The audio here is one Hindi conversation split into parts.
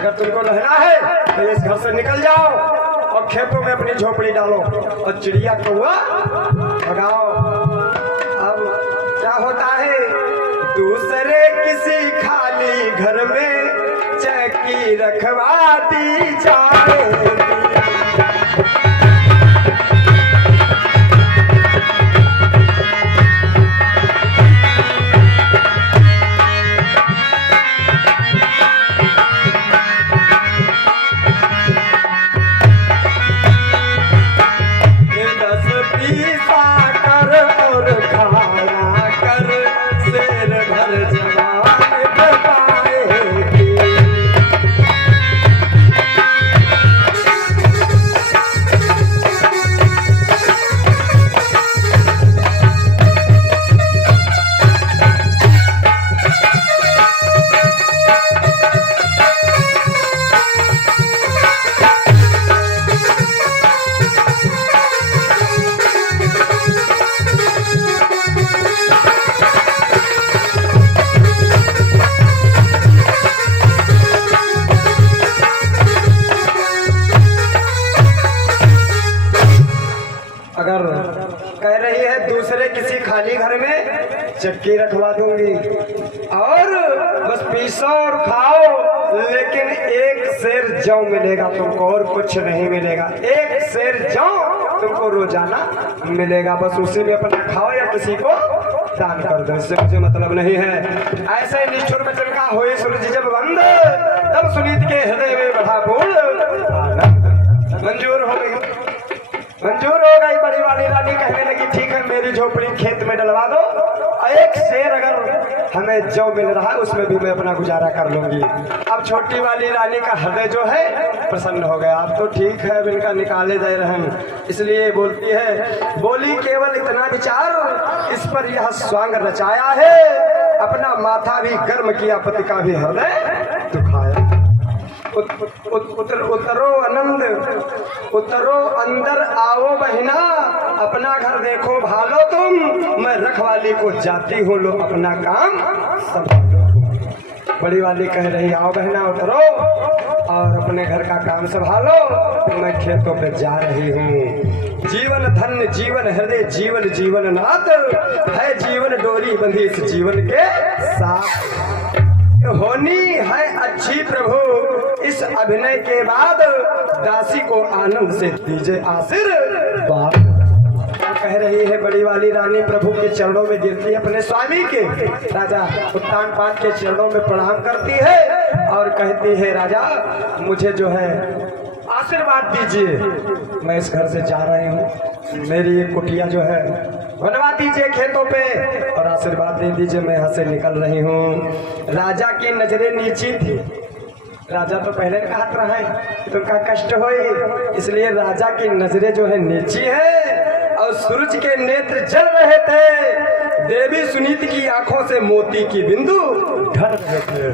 अगर तुमको रहना है तो इस घर से निकल जाओ और खेतों में अपनी झोपड़ी डालो और चिड़िया कौआ भगाओ। अब क्या होता है, दूसरे किसी खाली घर में चौकी रखवा दी जाए। कह रही है दूसरे किसी खाली घर में चक्की रखवा दूंगी और बस पीसो और खाओ, लेकिन एक सेर जौ मिलेगा तुमको और कुछ नहीं मिलेगा। एक सेर जौ तुमको रोजाना मिलेगा, बस उसी में अपना खाओ या किसी को दान कर दो, इससे मुझे मतलब नहीं है। ऐसे निष्ठुर वचन का होई सूरज जब बंद, तब सुनीत के हृदय में बढ़ा बोल मंजूर हो गई। मंजूर हो गई। बड़ी वाली रानी कहने लगी ठीक है मेरी झोपड़ी खेत में डलवा दो, एक शेर अगर हमें जौ मिल रहा है उसमें भी मैं अपना गुजारा कर लूंगी। अब छोटी वाली रानी का हृदय जो है प्रसन्न हो गया। अब तो ठीक है, अब इनका निकाले दे रहे हैं, इसलिए बोलती है बोली केवल इतना विचार, इस पर यह स्वांग रचाया है, अपना माथा भी गर्म किया पति का भी हृदय दुखाया। उतरो आनंद उतरो अंदर आओ बहना, अपना घर देखो भालो तुम, मैं रखवाली को जाती हूँ लो अपना काम संभालो। बड़ी वाली कह रही आओ बहना उतरो और अपने घर का काम संभालो, मैं खेतों पे जा रही हूँ। जीवन धन्य जीवन हृदय जीवन जीवन नाथ है, जीवन डोरी बंधी इस जीवन के साथ होनी है अच्छी प्रभु। इस अभिनय के बाद दासी को आनंद से दीजिए आशीर्वाद। कह रही है बड़ी वाली रानी प्रभु के चरणों में गिरती है, अपने स्वामी के राजा उत्तान पाद के चरणों में प्रणाम करती है और कहती है राजा मुझे जो है आशीर्वाद दीजिए, मैं इस घर से जा रही हूँ, मेरी ये कुटिया जो है बनवा दीजिए खेतों पे और आशीर्वाद दे दीजिए, मैं यहाँ से निकल रही हूँ। राजा की नजरें नीची थी, राजा तो पहले कहत रहा है तुमका कष्ट हो, इसलिए राजा की नजरें जो है नीची है और सूरज के नेत्र जल रहे थे। देवी सुनीति की आंखों से मोती की बिंदु ढल रहे थे।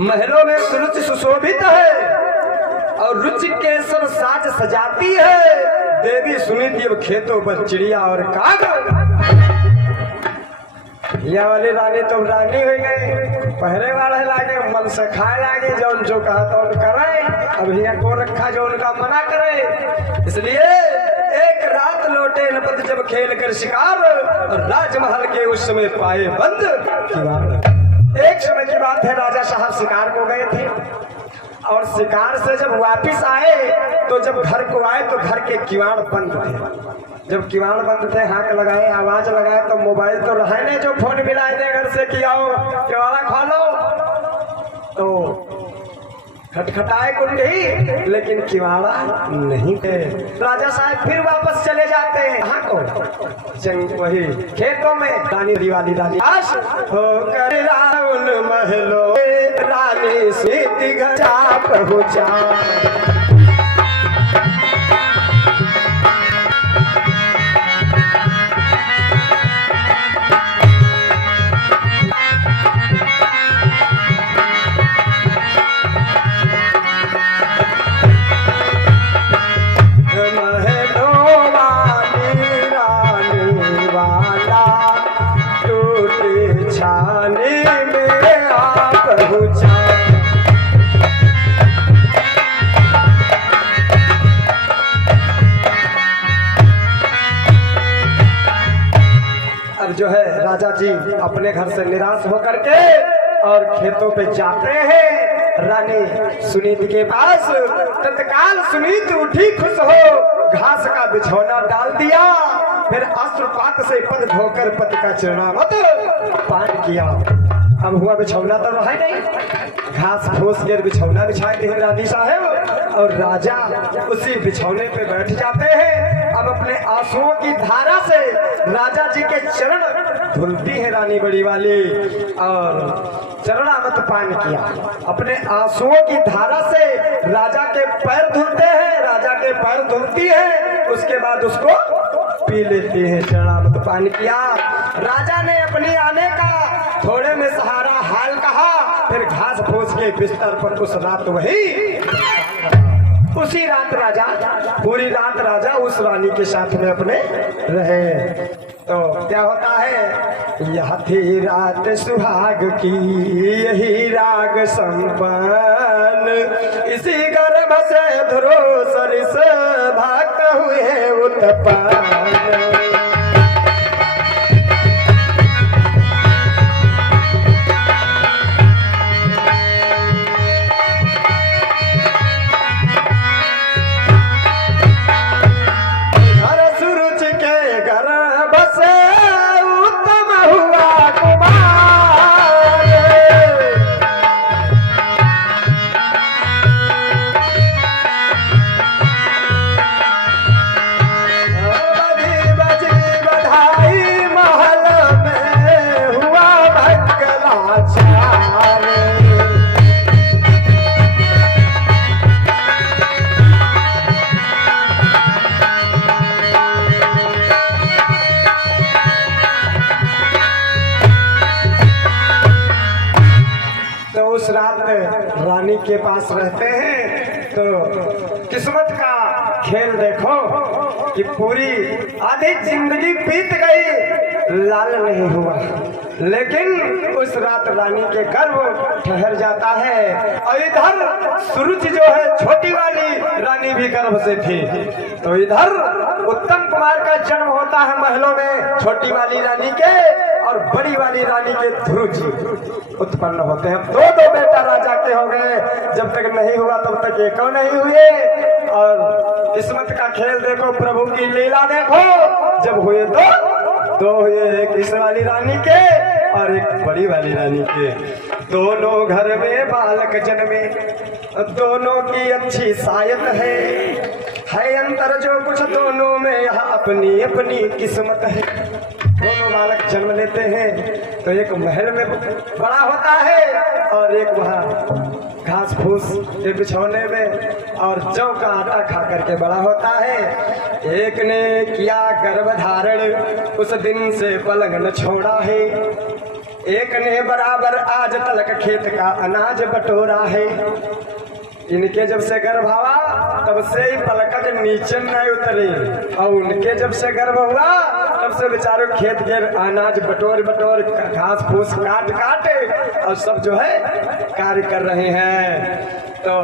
महलों में सूरज सुशोभित है और रुचि के सब साज सजाती है। देवी सुनीति अब खेतों पर चिड़िया और काग। यह वाली रानी तो रानी हो गई, पहरे वाले लागे मन से खाए लागे, जो जो कहा तो करे, अब यहाँ को रखा जो उनका मना करे। इसलिए एक रात लौटे नपत जब खेल कर शिकार, और राजमहल के उस समय पाए बंद किवाड़। एक समय की बात है, राजा साहब शिकार को गए थे और शिकार से जब वापिस आए तो जब घर को आए तो घर के किवाड़ बंद थे। जब किवाड़ बंद थे हाथ लगाए आवाज लगाए तो मोबाइल तो रहा नहीं जो फोन मिलाए थे घर से कि आओ किवाड़ा खोलो, तो खटखटाए कुंडी लेकिन किवाड़ा नहीं थे। राजा साहब फिर वापस चले जाते हैं कहाँ को, जंग वही खेतों में। रानी दिवाली रानी आश होकर राउल महलो रानी सीति घर जा पहुँचा। छाने में आ पहुँचा। जो है राजा जी अपने घर से निराश होकर के और खेतों पे जाते हैं रानी सुनीत के पास। तत्काल सुनीत उठी खुश हो, घास का बिछौना डाल दिया, फिर अश्रुपात से पद धोकर पति का चरणामत पान किया। अब हुआ बिछौना तो रहा नहीं, घास फूस के बिछौना बिछाए थे रानी साहब और राजा उसी बिछौने पे बैठ जाते हैं। अब अपने आंसुओं की धारा से राजा जी के चरण धुलती है रानी बड़ी वाली और चरणामत पान किया। अपने आंसुओं की धारा से राजा के पैर धुलते हैं, राजा के पैर धुलती है, उसके बाद उसको पी लेती है। चरणामत पान किया। राजा ने अपनी आने का थोड़े में सहारा हाल कहा, फिर घास फूस के बिस्तर पर उस रात उसी रात राजा पूरी रात राजा उस रानी के साथ में अपने रहे। तो क्या होता है, यह थी रात सुहाग की यही राग संपन्न, इसी गर्भ से ध्रुव सरिस भाग हुए उत्पन्न। उस रात रानी के पास रहते हैं तो किस्मत का खेल देखो कि पूरी आधी जिंदगी बीत गई, लाल नहीं हुआ, लेकिन उस रात रानी के गर्भ ठहर जाता है। और इधर सूरज जो है छोटी वाली रानी भी गर्भ से थी, तो इधर उत्तम कुमार का जन्म होता है महलों में छोटी वाली रानी के, और बड़ी वाली रानी के ध्रुव जी उत्पन्न होते हैं। दो दो बेटा राजा के हो गए, जब तक नहीं हुआ तब तक एको नहीं हुए। और किस्मत का खेल देखो, प्रभु की लीला देखो, जब हुए तो दो हुए, एक इस वाली रानी के और एक बड़ी वाली रानी के। दोनों घर में बालक जन्मे, दोनों की अच्छी सायत है अंतर जो कुछ दोनों में यह अपनी अपनी किस्मत है। दोनों बालक जन्म लेते हैं तो एक महल में बड़ा होता है और एक वहाँ घास फूस के बिछौने में और जौ का आटा खा करके बड़ा होता है। एक ने किया गर्भ धारण, उस दिन से पलंग न छोड़ा है। एक ने बराबर आज तलक खेत का अनाज बटोरा है। इनके जब से गर्भ हुआ तब से ही पलक के नीचे नहीं उतरी, और उनके जब से गर्भ हुआ तब से बेचारों खेत के अनाज बटोर बटोर घास फूस काट काट और सब जो है कार्य कर रहे हैं। तो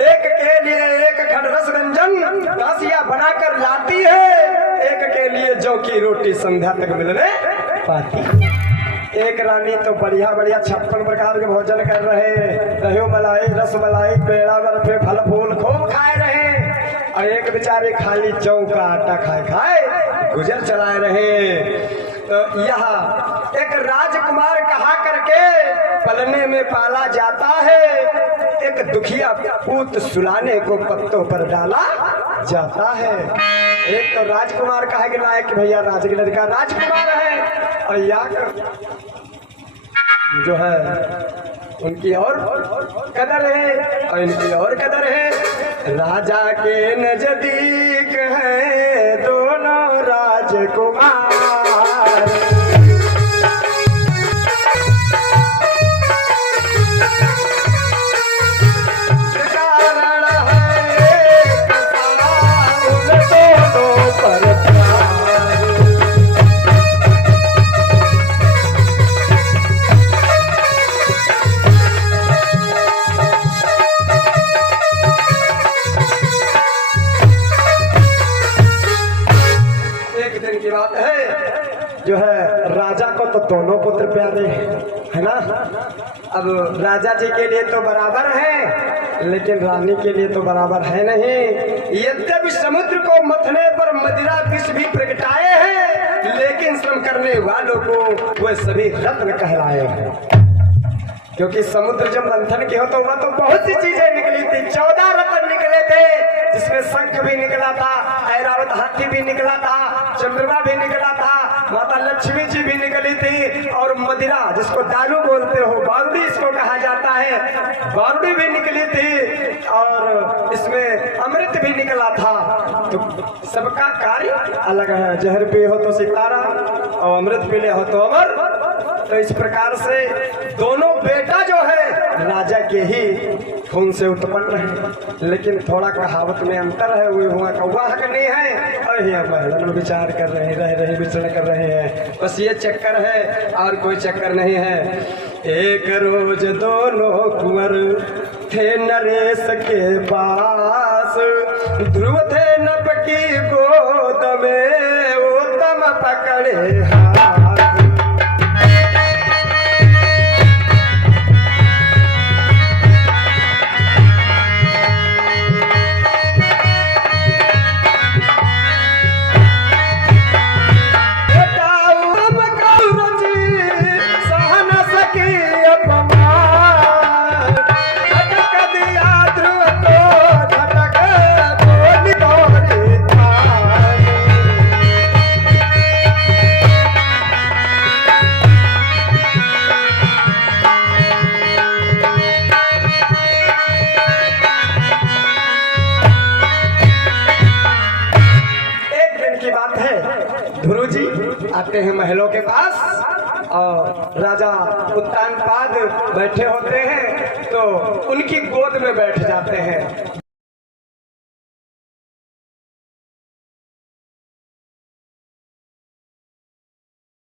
एक के लिए एक खड़रस व्यंजन दासिया बनाकर लाती है, एक के लिए जौ की रोटी संध्या तक मिलने पाती। एक रानी तो बढ़िया बढ़िया 56 प्रकार के भोजन कर रहे, दही मलाई रस मलाई पेड़ा बर्फे फल फूल खूब खाए रहे, और एक बेचारे खाली जौ का आटा खाए खाए गुजर चलाए रहे। तो यहाँ एक राजकुमार कहा करके पलने में पाला जाता है, एक दुखिया पूत सुलाने को पत्तों पर डाला जाता है। एक तो राजकुमार कहा कि लायक भैया राज की लड़का राजकुमार है, और यहाँ जो है उनकी और कदर है और इनकी और कदर है। राजा के नजदीक है दोनों राजकुमार, जो है दोनों पुत्र प्यारे है ना। अब राजा जी के लिए तो बराबर है, लेकिन रानी के लिए तो बराबर है नहीं। यद्यपि समुद्र को मथने पर मदिरा विष भी प्रगटाए हैं, लेकिन श्रम करने वालों को वे सभी रत्न कहलाए हैं। क्योंकि समुद्र जब मंथन के हो तो वह तो बहुत सी चीजें निकली थी। 14 रत्न निकले थे, जिसमें शंख भी निकला था, ऐरावत हाथी भी निकला था, चंद्रमा भी निकला था, माता लक्ष्मी जी भी निकली थी, और मदिरा जिसको दारू बोलते हो, बारूदी इसको कहा जाता है, बारूदी भी निकली थी, और इसमें अमृत भी निकला था। तो सबका कार्य अलग है। जहर पी हो तो सितारा और अमृत पीले हो तो अमर। तो इस प्रकार से दोनों बेटा जो है राजा के ही खून से उत्पन्न है, लेकिन थोड़ा कहावत में अंतर है। वो हुआ कौवा हक नहीं है, और ये महिला विचार कर रहे रह रहे विचरण कर रहे हैं। बस ये चक्कर है और कोई चक्कर नहीं है। एक रोज दोनों कुंवर थे नरेश के पास, ध्रुव थे नभ की गोद में उत्तम पकड़े हाथ। आते हैं महलों के पास, और राजा उत्तानपाद बैठे होते हैं तो उनकी गोद में बैठ जाते हैं।